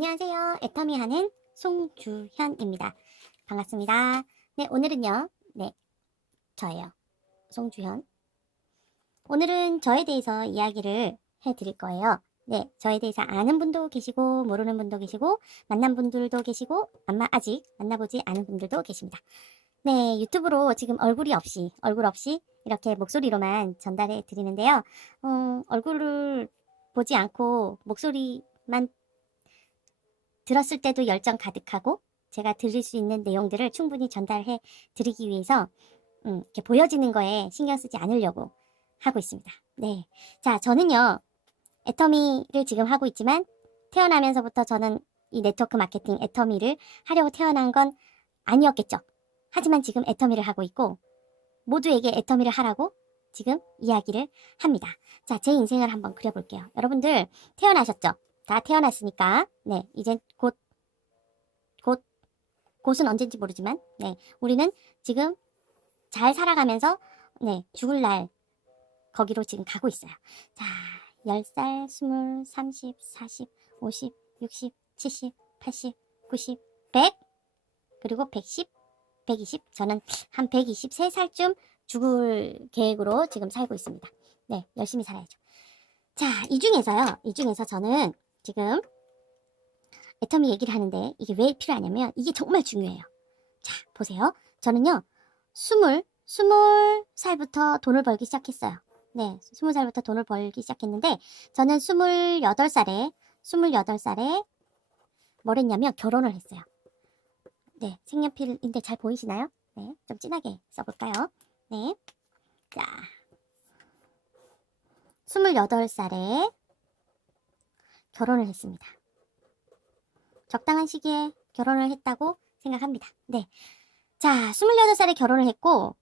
안녕하세요. 애터미 하는 송주현입니다. 반갑습니다. 네, 오늘은요. 네, 저예요. 송주현. 오늘은 저에 대해서 이야기를 해드릴 거예요. 네, 저에 대해서 아는 분도 계시고 모르는 분도 계시고 만난 분들도 계시고 아직 만나보지 않은 분들도 계십니다. 네, 유튜브로 지금 얼굴 없이 이렇게 목소리로만 전달해 드리는데요. 얼굴을 보지 않고 목소리만 들었을 때도 열정 가득하고 제가 드릴 수 있는 내용들을 충분히 전달해 드리기 위해서 이렇게 보여지는 거에 신경 쓰지 않으려고 하고 있습니다. 네, 자, 저는요 애터미를 지금 하고 있지만 태어나면서부터 저는 이 네트워크 마케팅 애터미를 하려고 태어난 건 아니었겠죠. 하지만 지금 애터미를 하고 있고 모두에게 애터미를 하라고 지금 이야기를 합니다. 자, 제 인생을 한번 그려볼게요. 여러분들 태어나셨죠? 다 태어났으니까 네, 이제 곧은 언젠지 모르지만 네, 우리는 지금 잘 살아가면서 네, 죽을 날 거기로 지금 가고 있어요. 자, 10살, 20, 30, 40, 50, 60, 70, 80, 90, 100 그리고 110, 120 저는 한 123살쯤 죽을 계획으로 지금 살고 있습니다. 네, 열심히 살아야죠. 자, 이 중에서 저는 지금 애터미 얘기를 하는데 이게 왜 필요하냐면 이게 정말 중요해요. 자, 보세요. 저는요, 20살부터 돈을 벌기 시작했어요. 네, 20살부터 돈을 벌기 시작했는데 저는 28살에 뭘 했냐면 결혼을 했어요. 네, 색연필인데 잘 보이시나요? 네, 좀 진하게 써볼까요? 네, 자, 28살에 결혼을 했습니다. 적당한 시기에 결혼을 했다고 생각합니다. 네. 자, 28살에 결혼을 했고,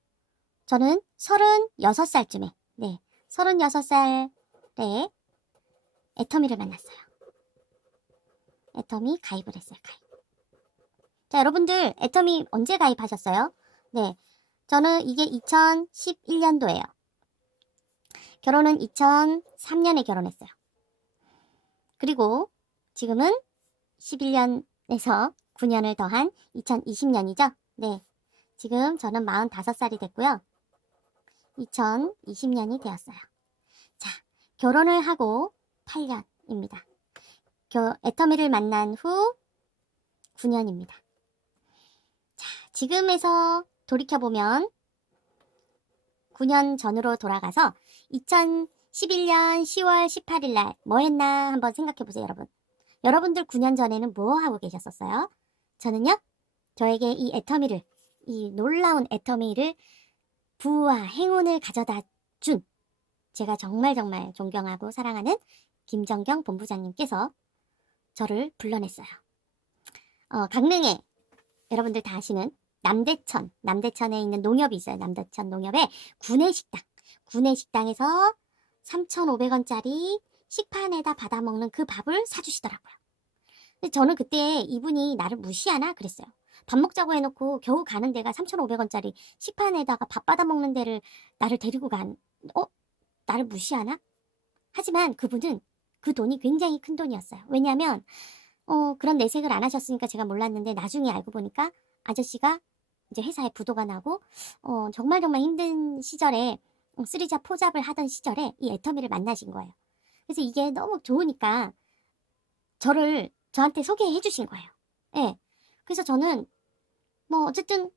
저는 36살쯤에, 네, 36살에 애터미를 만났어요. 애터미 가입을 했어요, 가입. 자, 여러분들, 애터미 언제 가입하셨어요? 네, 저는 이게 2011년도예요. 결혼은 2003년에 결혼했어요. 그리고 지금은 11년에서 9년을 더한 2020년이죠. 네, 지금 저는 45살이 됐고요. 2020년이 되었어요. 자, 결혼을 하고 8년입니다. 애터미를 만난 후 9년입니다. 자, 지금에서 돌이켜보면 9년 전으로 돌아가서 2011년 10월 18일 날 뭐 했나 한번 생각해보세요, 여러분. 여러분들 9년 전에는 뭐 하고 계셨었어요? 저는요, 저에게 이 놀라운 애터미를 부와 행운을 가져다 준 제가 정말 존경하고 사랑하는 김정경 본부장님께서 저를 불러냈어요. 강릉에 여러분들 다 아시는 남대천에 있는 농협이 있어요. 남대천 농협에 구내식당에서 3,500원짜리 식판에다 받아먹는 그 밥을 사주시더라고요. 근데 저는 그때 이분이 나를 무시하나 그랬어요. 밥 먹자고 해놓고 겨우 가는 데가 3,500원짜리 식판에다가 밥 받아먹는 데를 나를 데리고 나를 무시하나? 하지만 그분은 그 돈이 굉장히 큰 돈이었어요. 왜냐하면 그런 내색을 안 하셨으니까 제가 몰랐는데 나중에 알고 보니까 아저씨가 이제 회사에 부도가 나고 정말 힘든 시절에 쓰리잡 포잡을 하던 시절에 이 애터미를 만나신 거예요. 그래서 이게 너무 좋으니까 저한테 소개해 주신 거예요. 예. 그래서 저는 뭐 어쨌든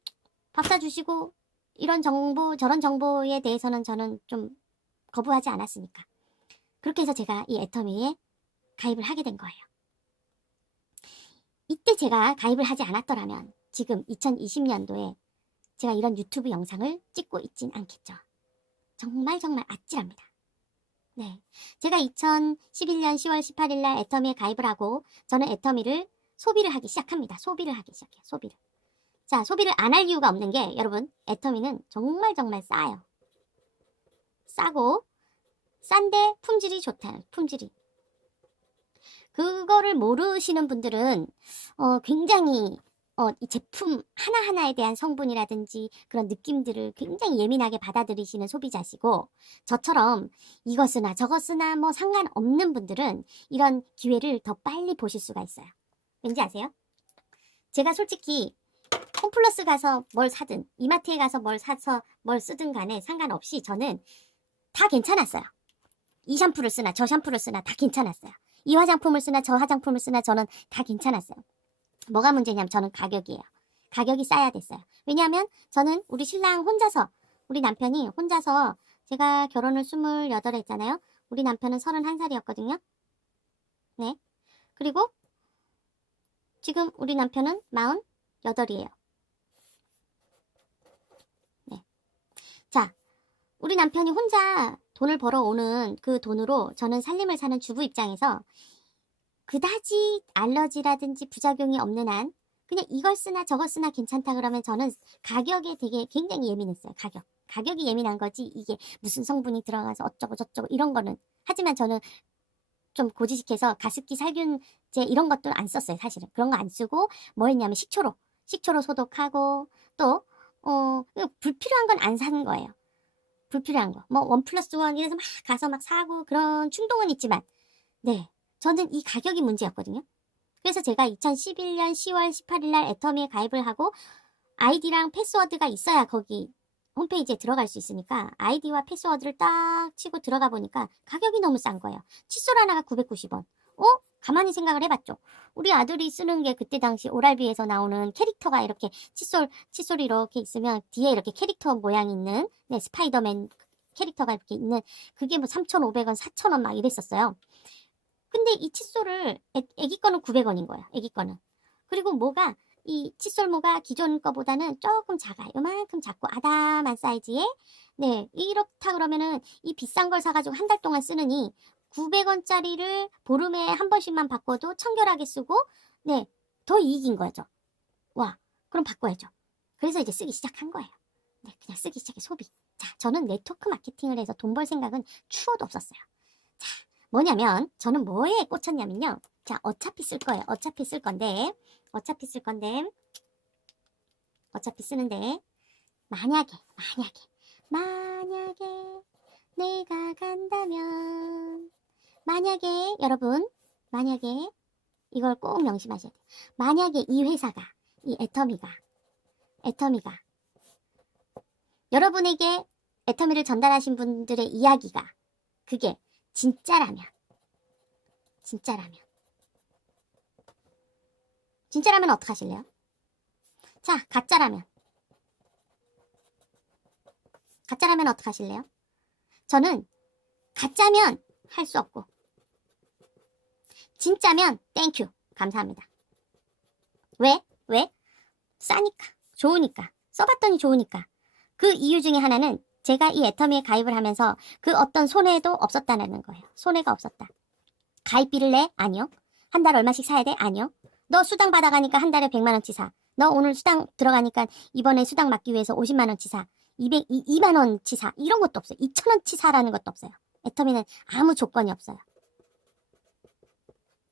밥 사주시고 이런 정보 저런 정보에 대해서는 저는 좀 거부하지 않았으니까 그렇게 해서 제가 이 애터미에 가입을 하게 된 거예요. 이때 제가 가입을 하지 않았더라면 지금 2020년도에 제가 이런 유튜브 영상을 찍고 있진 않겠죠. 정말 아찔합니다. 네, 제가 2011년 10월 18일 날 애터미에 가입을 하고 저는 애터미를 소비를 하기 시작합니다. 소비를 하기 시작해요. 소비를. 자, 소비를 안 할 이유가 없는 게 여러분 애터미는 정말 싸요. 싸고 싼데 품질이 좋다. 품질이. 그거를 모르시는 분들은 굉장히 이 제품 하나하나에 대한 성분이라든지 그런 느낌들을 굉장히 예민하게 받아들이시는 소비자시고 저처럼 이것 쓰나 저것 쓰나 뭐 상관없는 분들은 이런 기회를 더 빨리 보실 수가 있어요. 왠지 아세요? 제가 솔직히 홈플러스 가서 뭘 사든 이마트에 가서 뭘 사서 뭘 쓰든 간에 상관없이 저는 다 괜찮았어요. 이 샴푸를 쓰나 저 샴푸를 쓰나 다 괜찮았어요. 이 화장품을 쓰나 저 화장품을 쓰나 저는 다 괜찮았어요. 뭐가 문제냐면 저는 가격이에요. 가격이 싸야 됐어요. 왜냐하면 저는 우리 신랑 혼자서, 우리 남편이 혼자서, 제가 결혼을 28에 했잖아요. 우리 남편은 31살이었거든요. 네. 그리고 지금 우리 남편은 48이에요. 네. 자, 우리 남편이 혼자 돈을 벌어오는 그 돈으로 저는 살림을 사는 주부 입장에서 그다지 알러지라든지 부작용이 없는 한 그냥 이걸 쓰나 저걸 쓰나 괜찮다 그러면 저는 가격에 되게 굉장히 예민했어요. 가격이 예민한 거지 이게 무슨 성분이 들어가서 어쩌고 저쩌고 이런 거는. 하지만 저는 좀 고지식해서 가습기 살균제 이런 것도 안 썼어요. 사실은 그런 거 안 쓰고 뭐 했냐면 식초로 소독하고 또 불필요한 건 안 사는 거예요. 불필요한 거 뭐 1+1 이래서 막 가서 막 사고 그런 충동은 있지만 네, 저는 이 가격이 문제였거든요. 그래서 제가 2011년 10월 18일 날 애터미에 가입을 하고 아이디랑 패스워드가 있어야 거기 홈페이지에 들어갈 수 있으니까 아이디와 패스워드를 딱 치고 들어가 보니까 가격이 너무 싼 거예요. 칫솔 하나가 990원. 가만히 생각을 해봤죠. 우리 아들이 쓰는 게 그때 당시 오랄비에서 나오는 캐릭터가 이렇게 칫솔이 이렇게 있으면 뒤에 이렇게 캐릭터 모양 있는 네, 스파이더맨 캐릭터가 이렇게 있는 그게 뭐 3,500원, 4,000원 막 이랬었어요. 근데 이 칫솔을 애기 거는 900원인 거야. 애기 거는. 그리고 모가 이 칫솔모가 기존 거보다는 조금 작아요. 요만큼 작고 아담한 사이즈에 네 이렇다 그러면은 이 비싼 걸 사가지고 한 달 동안 쓰느니 900원짜리를 보름에 한 번씩만 바꿔도 청결하게 쓰고 네 더 이익인 거죠. 와 그럼 바꿔야죠. 그래서 이제 쓰기 시작한 거예요. 네 그냥 쓰기 시작해 소비. 자 저는 네트워크 마케팅을 해서 돈 벌 생각은 추호도 없었어요. 자 뭐냐면 저는 뭐에 꽂혔냐면요. 자 어차피 쓸 거예요. 어차피 쓸 건데 어차피 쓰는데 만약에 내가 간다면 만약에 여러분 만약에 이걸 꼭 명심하셔야 돼요. 만약에 이 회사가 이 애터미가 여러분에게 애터미를 전달하신 분들의 이야기가 그게 진짜라면 어떡하실래요? 자, 가짜라면 어떡하실래요? 저는 가짜면 할 수 없고 진짜면 땡큐 감사합니다. 왜? 싸니까 좋으니까 써봤더니 좋으니까. 그 이유 중에 하나는 제가 이 애터미에 가입을 하면서 그 어떤 손해도 없었다는 거예요. 손해가 없었다. 가입비를 내? 아니요. 한 달 얼마씩 사야 돼? 아니요. 너 수당 받아가니까 한 달에 100만원치 사. 너 오늘 수당 들어가니까 이번에 수당 받기 위해서 50만원치 사. 2만원치 사. 이런 것도 없어요. 2천원치 사라는 것도 없어요. 애터미는 아무 조건이 없어요.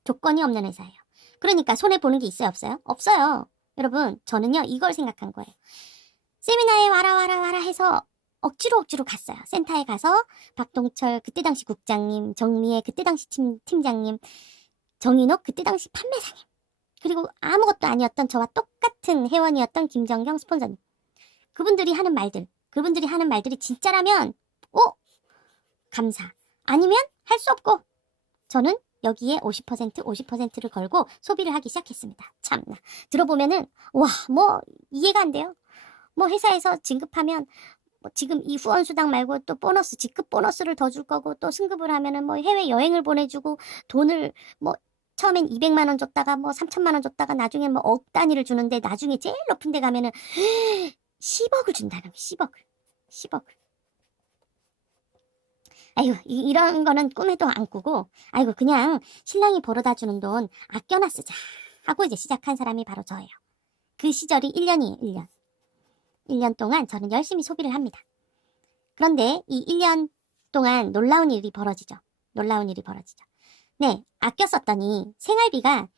조건이 없는 회사예요. 그러니까 손해보는 게 있어요? 없어요? 없어요. 여러분 저는요 이걸 생각한 거예요. 세미나에 와라 해서 억지로 갔어요. 센터에 가서 박동철 그때 당시 국장님, 정미애 그때 당시 팀장님, 정인옥 그때 당시 판매사님, 그리고 아무것도 아니었던 저와 똑같은 회원이었던 김정경 스폰서님. 그분들이 하는 말들이 진짜라면 감사. 아니면 할 수 없고 저는 여기에 50%를 걸고 소비를 하기 시작했습니다. 참나. 들어보면은 와 뭐 이해가 안 돼요. 뭐 회사에서 진급하면 뭐 지금 이 후원 수당 말고 또 보너스, 직급 보너스를 더 줄 거고 또 승급을 하면은 뭐 해외 여행을 보내주고 돈을 뭐 처음엔 200만 원 줬다가 뭐 3천만 원 줬다가 나중에 뭐 억 단위를 주는데 나중에 제일 높은 데 가면은 10억을 준다는 거예요. 10억을. 아이고 이런 거는 꿈에도 안 꾸고 아이고 그냥 신랑이 벌어다 주는 돈 아껴놔 쓰자 하고 이제 시작한 사람이 바로 저예요. 그 시절이 1년이에요. 1년 동안 저는 열심히 소비를 합니다. 그런데 이 1년 동안 놀라운 일이 벌어지죠. 네, 아껴 썼더니 생활비로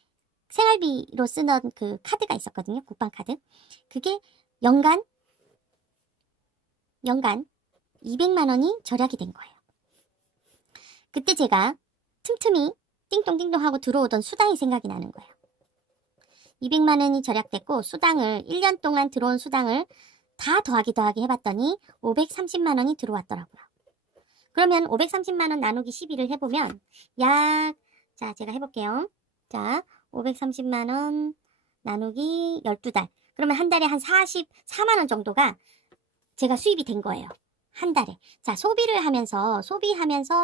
쓰던 그 카드가 있었거든요. 국방 카드. 그게 연간 200만 원이 절약이 된 거예요. 그때 제가 틈틈이 띵동띵동 하고 들어오던 수당이 생각이 나는 거예요. 200만 원이 절약됐고 수당을 1년 동안 들어온 수당을 다 더하기 해봤더니 530만 원이 들어왔더라고요. 그러면 530만 원 나누기 12를 해보면 자, 제가 해볼게요. 자, 530만 원 나누기 12달. 그러면 한 달에 한 44만 원 정도가 제가 수입이 된 거예요. 한 달에. 자, 소비하면서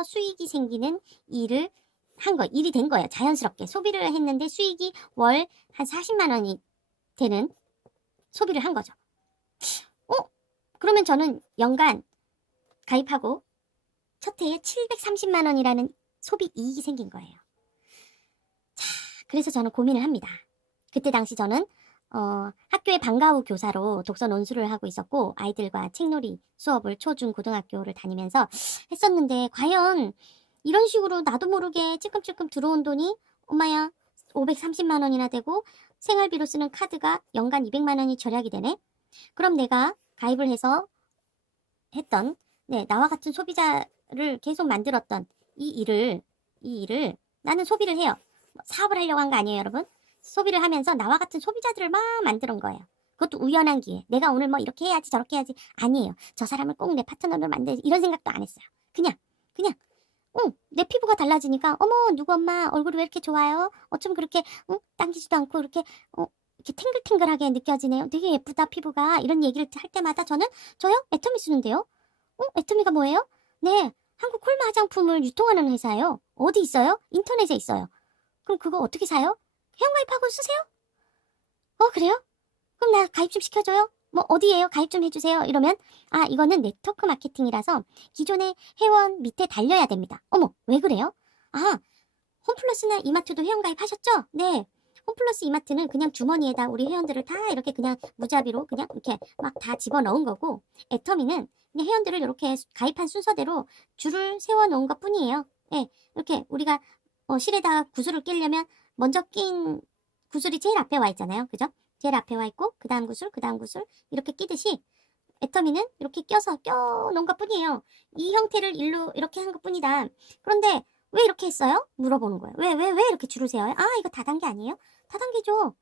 수익이 생기는 일을 일이 된 거예요. 자연스럽게. 소비를 했는데 수익이 월 한 40만 원이 되는 소비를 한 거죠. 그러면 저는 연간 가입하고 첫 해에 730만 원이라는 소비 이익이 생긴 거예요. 자, 그래서 저는 고민을 합니다. 그때 당시 저는 학교의 방과 후 교사로 독서 논술을 하고 있었고 아이들과 책놀이 수업을 초, 중, 고등학교를 다니면서 했었는데 과연 이런 식으로 나도 모르게 찔끔찔끔 들어온 돈이 엄마야 530만 원이나 되고 생활비로 쓰는 카드가 연간 200만 원이 절약이 되네? 그럼 내가 가입을 해서 했던 나와 같은 소비자를 계속 만들었던 이 일을 나는 소비를 해요. 사업을 하려고 한 거 아니에요, 여러분? 소비를 하면서 나와 같은 소비자들을 막 만드는 거예요. 그것도 우연한 기회. 내가 오늘 뭐 이렇게 해야지 저렇게 해야지. 아니에요. 저 사람을 꼭 내 파트너로 만들지 이런 생각도 안 했어요. 그냥 내 피부가 달라지니까 어머 누구 엄마 얼굴이 왜 이렇게 좋아요? 어쩜 그렇게 당기지도 않고 이렇게 이렇게 탱글탱글하게 느껴지네요. 되게 예쁘다 피부가. 이런 얘기를 할 때마다 저요? 애터미 쓰는데요? 애터미가 뭐예요? 네, 한국 콜마 화장품을 유통하는 회사예요. 어디 있어요? 인터넷에 있어요. 그럼 그거 어떻게 사요? 회원가입하고 쓰세요? 그래요? 그럼 나 가입 좀 시켜줘요? 뭐 어디에요? 가입 좀 해주세요. 이러면 이거는 네트워크 마케팅이라서 기존의 회원 밑에 달려야 됩니다. 어머, 왜 그래요? 홈플러스나 이마트도 회원가입 하셨죠? 네. 홈플러스 이마트는 그냥 주머니에다 우리 회원들을 다 이렇게 그냥 무자비로 그냥 이렇게 막 다 집어넣은 거고 애터미는 그냥 회원들을 이렇게 가입한 순서대로 줄을 세워놓은 것 뿐이에요. 네. 이렇게 우리가 실에다가 구슬을 끼려면 먼저 낀 구슬이 제일 앞에 와 있잖아요. 그죠? 제일 앞에 와 있고 그 다음 구슬 이렇게 끼듯이 애터미는 이렇게 껴놓은 것 뿐이에요. 이 형태를 일로 이렇게 한 것 뿐이다. 그런데 왜 이렇게 했어요? 물어보는 거예요. 왜 이렇게 줄을 세워요? 이거 다단계 아니에요? 다단계죠.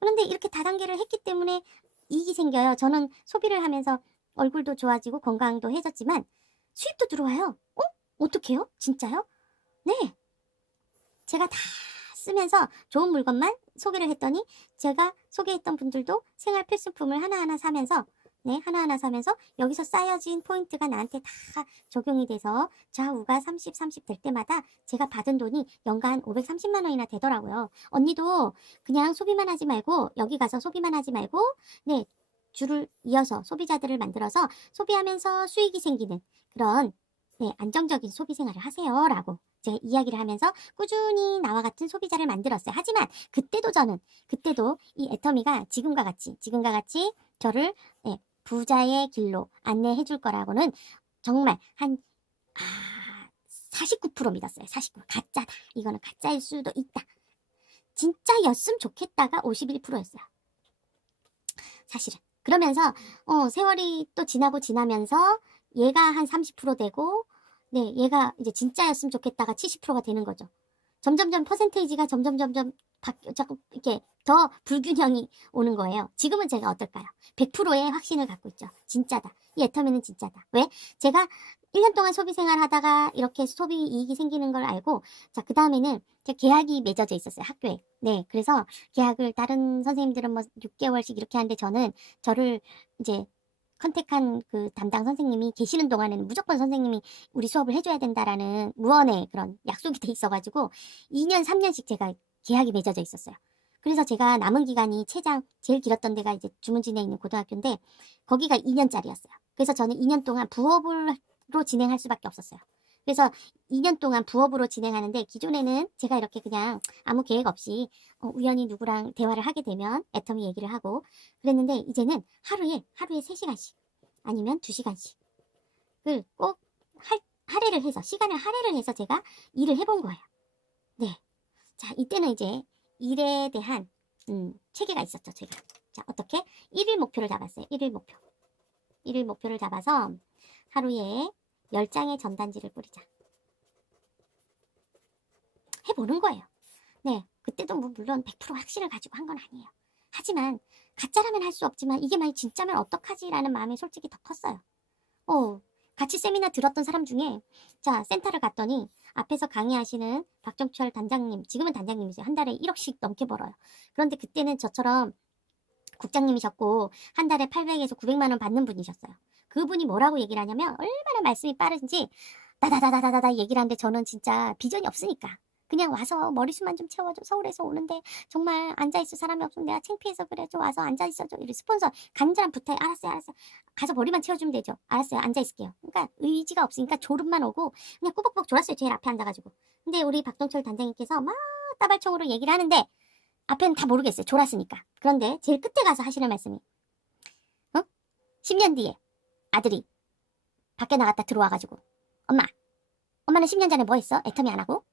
그런데 이렇게 다단계를 했기 때문에 이익이 생겨요. 저는 소비를 하면서 얼굴도 좋아지고 건강도 해졌지만 수입도 들어와요. 어떡해요? 진짜요? 네. 제가 다 쓰면서 좋은 물건만 소개를 했더니 제가 소개했던 분들도 생활 필수품을 하나하나 사면서 여기서 쌓여진 포인트가 나한테 다 적용이 돼서 좌우가 30 될 때마다 제가 받은 돈이 연간 530만 원이나 되더라고요. 언니도 그냥 소비만 하지 말고 여기 가서 소비만 하지 말고 줄을 이어서 소비자들을 만들어서 소비하면서 수익이 생기는 그런 안정적인 소비 생활을 하세요 라고 제가 이야기를 하면서 꾸준히 나와 같은 소비자를 만들었어요. 하지만 그때도 이 애터미가 지금과 같이 저를 부자의 길로 안내해 줄 거라고는 정말 한 49% 믿었어요. 49%. 가짜다. 이거는 가짜일 수도 있다. 진짜였으면 좋겠다가 51%였어요. 사실은. 그러면서 세월이 또 지나면서 얘가 한 30% 되고 얘가 이제 진짜였으면 좋겠다가 70%가 되는 거죠. 점점점 퍼센테이지가 점점 자꾸 이렇게 더 불균형이 오는 거예요. 지금은 제가 어떨까요? 100%의 확신을 갖고 있죠. 진짜다. 이 애터미는 진짜다. 왜? 제가 1년 동안 소비 생활 하다가 이렇게 소비 이익이 생기는 걸 알고 그 다음에는 제 계약이 맺어져 있었어요. 학교에. 그래서 계약을 다른 선생님들은 뭐 6개월씩 이렇게 하는데 저를 이제 컨택한 그 담당 선생님이 계시는 동안에는 무조건 선생님이 우리 수업을 해줘야 된다라는 무언의 그런 약속이 돼 있어가지고 2년, 3년씩 제가 계약이 맺어져 있었어요. 그래서 제가 남은 기간이 제일 길었던 데가 이제 주문진에 있는 고등학교인데 거기가 2년짜리였어요. 그래서 저는 2년 동안 부업으로 진행할 수밖에 없었어요. 그래서 2년 동안 부업으로 진행하는데 기존에는 제가 이렇게 그냥 아무 계획 없이 우연히 누구랑 대화를 하게 되면 애터미 얘기를 하고 그랬는데 이제는 하루에 3시간씩 아니면 2시간씩을 꼭 시간을 할애를 해서 제가 일을 해본 거예요. 자, 이때는 이제 일에 대한 체계가 있었죠, 제가. 자, 어떻게? 1일 목표를 잡았어요. 1일 목표를 잡아서 하루에 10장의 전단지를 뿌리자. 해보는 거예요. 그때도 뭐 물론 100% 확신을 가지고 한 건 아니에요. 하지만 가짜라면 할 수 없지만 이게 만약 진짜면 어떡하지라는 마음이 솔직히 더 컸어요. 같이 세미나 들었던 사람 중에 자 센터를 갔더니 앞에서 강의하시는 박정철 단장님, 지금은 단장님이죠. 한 달에 1억씩 넘게 벌어요. 그런데 그때는 저처럼 국장님이셨고 한 달에 800에서 900만 원 받는 분이셨어요. 그분이 뭐라고 얘기를 하냐면 얼마나 말씀이 빠른지 다다다다다다 얘기를 하는데 저는 진짜 비전이 없으니까 그냥 와서 머리수만 좀 채워줘. 서울에서 오는데 정말 앉아있을 사람이 없으면 내가 창피해서 그래. 좀 와서 앉아있어줘. 이런 스폰서 간절한 부탁이 알았어요. 가서 머리만 채워주면 되죠. 알았어요. 앉아있을게요. 그러니까 의지가 없으니까 졸음만 오고 그냥 꾸벅꾸벅 졸았어요. 제일 앞에 앉아가지고. 근데 우리 박동철 단장님께서 막 따발총으로 얘기를 하는데 앞에는 다 모르겠어요. 졸았으니까. 그런데 제일 끝에 가서 하시는 말씀이 10년 뒤에 아들이 밖에 나갔다 들어와가지고 엄마는 10년 전에 뭐 했어? 애터미 안 하고?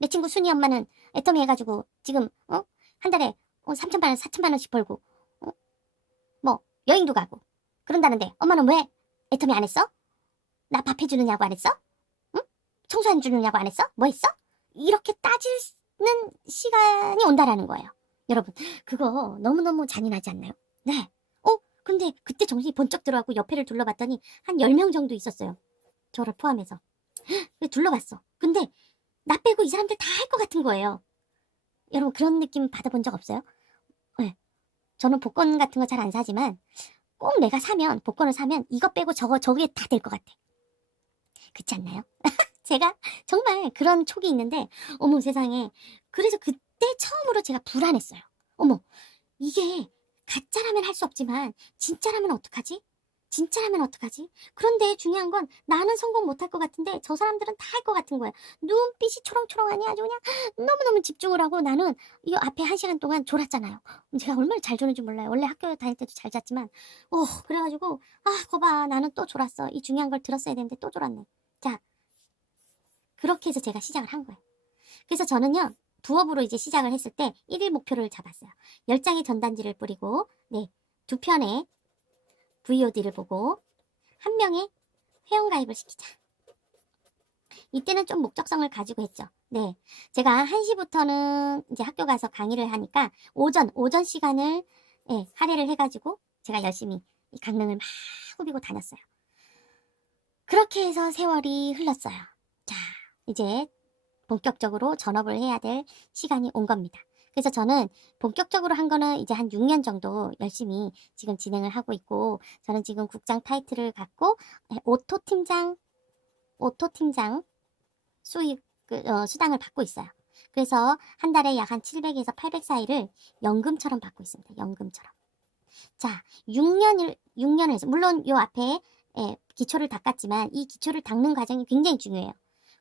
내 친구 순이 엄마는 애터미 해가지고 지금 한 달에 3천만 원, 4천만 원씩 벌고 뭐 여행도 가고 그런다는데 엄마는 왜 애터미 안 했어? 나 밥 해주느냐고 안 했어? 응? 청소 안 주느냐고 안 했어? 뭐 했어? 이렇게 따지는 시간이 온다라는 거예요. 여러분 그거 너무너무 잔인하지 않나요? 네. 근데 그때 정신이 번쩍 들어가고 옆에를 둘러봤더니 한 10명 정도 있었어요. 저를 포함해서. 둘러봤어. 근데 나 빼고 이 사람들 다 할 것 같은 거예요. 여러분 그런 느낌 받아본 적 없어요? 네. 저는 복권 같은 거 잘 안 사지만 꼭 내가 사면 복권을 사면 이거 빼고 저게 다 될 것 같아. 그렇지 않나요? 제가 정말 그런 촉이 있는데 어머 세상에 그래서 그때 처음으로 제가 불안했어요. 어머 이게 가짜라면 할 수 없지만 진짜라면 어떡하지? 진짜라면 어떡하지? 그런데 중요한 건 나는 성공 못할 것 같은데 저 사람들은 다 할 것 같은 거야. 눈빛이 초롱초롱하니 아주 그냥 너무너무 집중을 하고 나는 이 앞에 1시간 동안 졸았잖아요. 제가 얼마나 잘 졸는지 몰라요. 원래 학교 다닐 때도 잘 잤지만 그래가지고 거봐 나는 또 졸았어. 이 중요한 걸 들었어야 되는데 또 졸았네. 자 그렇게 해서 제가 시작을 한 거예요. 그래서 저는요. 부업으로 이제 시작을 했을 때 1일 목표를 잡았어요. 10장의 전단지를 뿌리고 2편의 VOD를 보고 1명의 회원가입을 시키자. 이때는 좀 목적성을 가지고 했죠. 네, 제가 1시부터는 이제 학교 가서 강의를 하니까 오전 시간을 할애를 해가지고 제가 열심히 이 강릉을 막 후비고 다녔어요. 그렇게 해서 세월이 흘렀어요. 자, 이제 본격적으로 전업을 해야 될 시간이 온 겁니다. 그래서 저는 본격적으로 한 거는 이제 한 6년 정도 열심히 지금 진행을 하고 있고 저는 지금 국장 타이틀을 갖고 오토팀장 수입 수당을 받고 있어요. 그래서 한 달에 약 한 700에서 800 사이를 연금처럼 받고 있습니다. 연금처럼. 자, 6년을 해서 물론 요 앞에 기초를 닦았지만 이 기초를 닦는 과정이 굉장히 중요해요.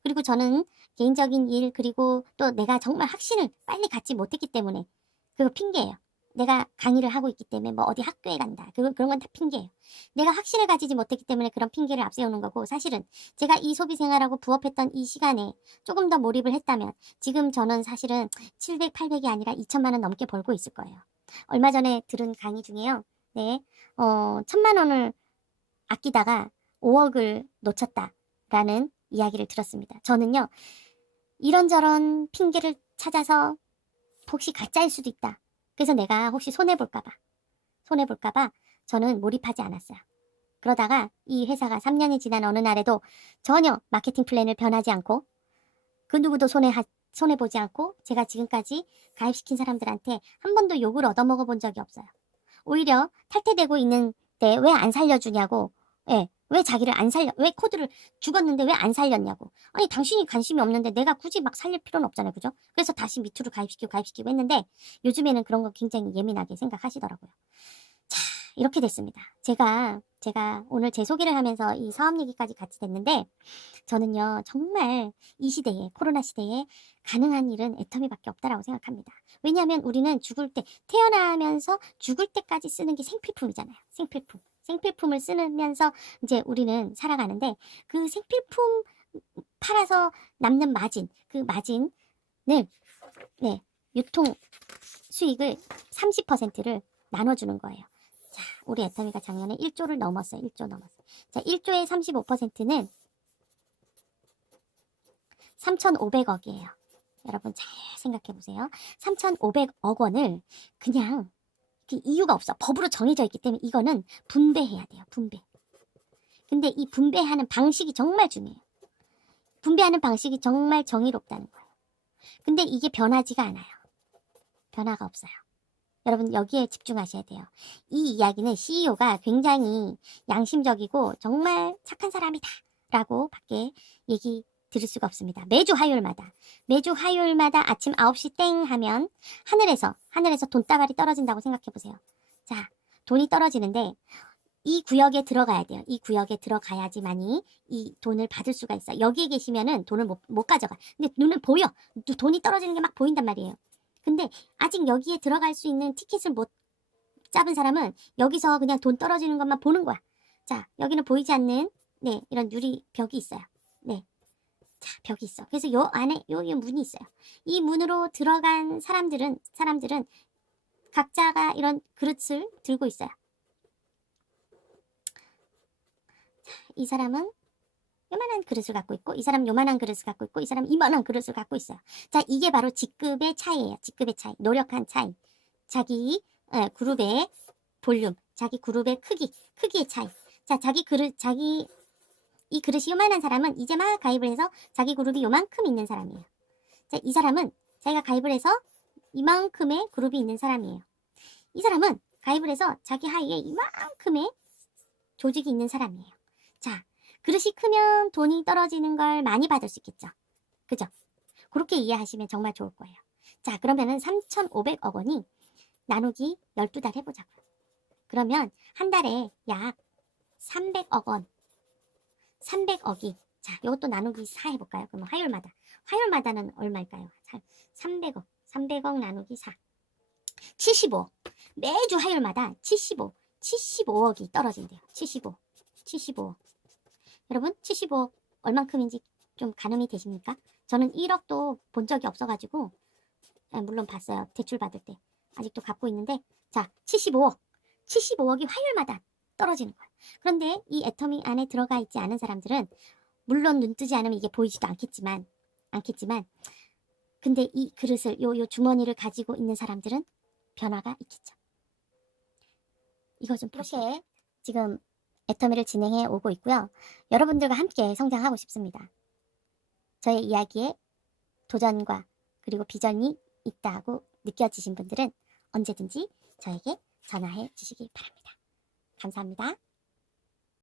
그리고 저는 개인적인 일 그리고 또 내가 정말 확신을 빨리 갖지 못했기 때문에 그거 핑계예요. 내가 강의를 하고 있기 때문에 뭐 어디 학교에 간다. 그런 건 다 핑계예요. 내가 확신을 가지지 못했기 때문에 그런 핑계를 앞세우는 거고 사실은 제가 이 소비 생활하고 부업했던 이 시간에 조금 더 몰입을 했다면 지금 저는 사실은 700, 800이 아니라 2천만 원 넘게 벌고 있을 거예요. 얼마 전에 들은 강의 중에요. 1,000만 원을 아끼다가 5억을 놓쳤다라는 이야기를 들었습니다. 저는요. 이런저런 핑계를 찾아서 혹시 가짜일 수도 있다. 그래서 내가 혹시 손해볼까봐 저는 몰입하지 않았어요. 그러다가 이 회사가 3년이 지난 어느 날에도 전혀 마케팅 플랜을 변하지 않고 그 누구도 손해보지 않고 제가 지금까지 가입시킨 사람들한테 한 번도 욕을 얻어먹어 본 적이 없어요. 오히려 탈퇴되고 있는데 왜 안 살려주냐고 왜 자기를 안 살려 왜 코드를 죽었는데 왜 안 살렸냐고 아니 당신이 관심이 없는데 내가 굳이 막 살릴 필요는 없잖아요. 그죠? 그래서 다시 밑으로 가입시키고 했는데 요즘에는 그런 거 굉장히 예민하게 생각하시더라고요. 자 이렇게 됐습니다. 제가 오늘 제 소개를 하면서 이 사업 얘기까지 같이 됐는데 저는요 정말 이 시대에 코로나 시대에 가능한 일은 애터미밖에 없다라고 생각합니다. 왜냐하면 우리는 죽을 때 태어나면서 죽을 때까지 쓰는 게 생필품이잖아요. 생필품을 쓰면서 이제 우리는 살아가는데 그 생필품 팔아서 남는 마진 그 마진을 유통 수익을 30%를 나눠주는 거예요. 자, 우리 애터미가 작년에 1조를 넘었어요. 1조 넘었어요. 자, 1조의 35%는 3,500억이에요. 여러분 잘 생각해 보세요. 3,500억 원을 그냥 이유가 없어. 법으로 정해져 있기 때문에 이거는 분배해야 돼요. 분배. 근데 이 분배하는 방식이 정말 중요해요. 분배하는 방식이 정말 정의롭다는 거예요. 근데 이게 변하지가 않아요. 변화가 없어요. 여러분 여기에 집중하셔야 돼요. 이 이야기는 CEO가 굉장히 양심적이고 정말 착한 사람이다 라고 밖에 얘기 들을 수가 없습니다. 매주 화요일마다 아침 9시 땡 하면 하늘에서 돈다발이 떨어진다고 생각해 보세요. 자, 돈이 떨어지는데 이 구역에 들어가야 돼요. 이 구역에 들어가야지만이 이 돈을 받을 수가 있어요. 여기에 계시면은 돈을 못 가져가. 근데 눈에 보여. 돈이 떨어지는 게 막 보인단 말이에요. 근데 아직 여기에 들어갈 수 있는 티켓을 못 잡은 사람은 여기서 그냥 돈 떨어지는 것만 보는 거야. 자, 여기는 보이지 않는 네, 이런 유리 벽이 있어요. 네. 자, 벽이 있어. 그래서 요 안에 요 문이 있어요. 이 문으로 들어간 사람들은 각자가 이런 그릇을 들고 있어요. 이 사람은 요만한 그릇을 갖고 있고 이 사람 요만한 그릇을 갖고 있고 이 사람 이만한 그릇을 갖고 있어요. 자, 이게 바로 직급의 차이예요. 직급의 차이, 노력한 차이, 자기 그룹의 볼륨, 자기 그룹의 크기의 차이. 자, 이 그릇이 요만한 사람은 이제 막 가입을 해서 자기 그룹이 요만큼 있는 사람이에요. 자, 이 사람은 자기가 가입을 해서 이만큼의 그룹이 있는 사람이에요. 이 사람은 가입을 해서 자기 하위에 이만큼의 조직이 있는 사람이에요. 자, 그릇이 크면 돈이 떨어지는 걸 많이 받을 수 있겠죠. 그죠? 그렇게 이해하시면 정말 좋을 거예요. 자, 그러면은 3,500억 원이 나누기 12달 해보자고요. 그러면 한 달에 약 300억 원. 300억이. 자, 이것도 나누기 4 해볼까요? 그러면 화요일마다는 얼마일까요? 300억. 300억 나누기 4. 75. 매주 화요일마다 75억이 떨어진대요. 75억. 여러분 75억 얼만큼인지 좀 가늠이 되십니까? 저는 1억도 본 적이 없어가지고 물론 봤어요. 대출 받을 때. 아직도 갖고 있는데 자 75억이 화요일마다 떨어지는 거예요. 그런데 이 애터미 안에 들어가 있지 않은 사람들은 물론 눈 뜨지 않으면 이게 보이지도 않겠지만 근데 이 그릇을 요 주머니를 가지고 있는 사람들은 변화가 있겠죠. 이거 좀 이렇게 지금 애터미를 진행해 오고 있고요. 여러분들과 함께 성장하고 싶습니다. 저의 이야기에 도전과 그리고 비전이 있다고 느껴지신 분들은 언제든지 저에게 전화해 주시기 바랍니다. 감사합니다.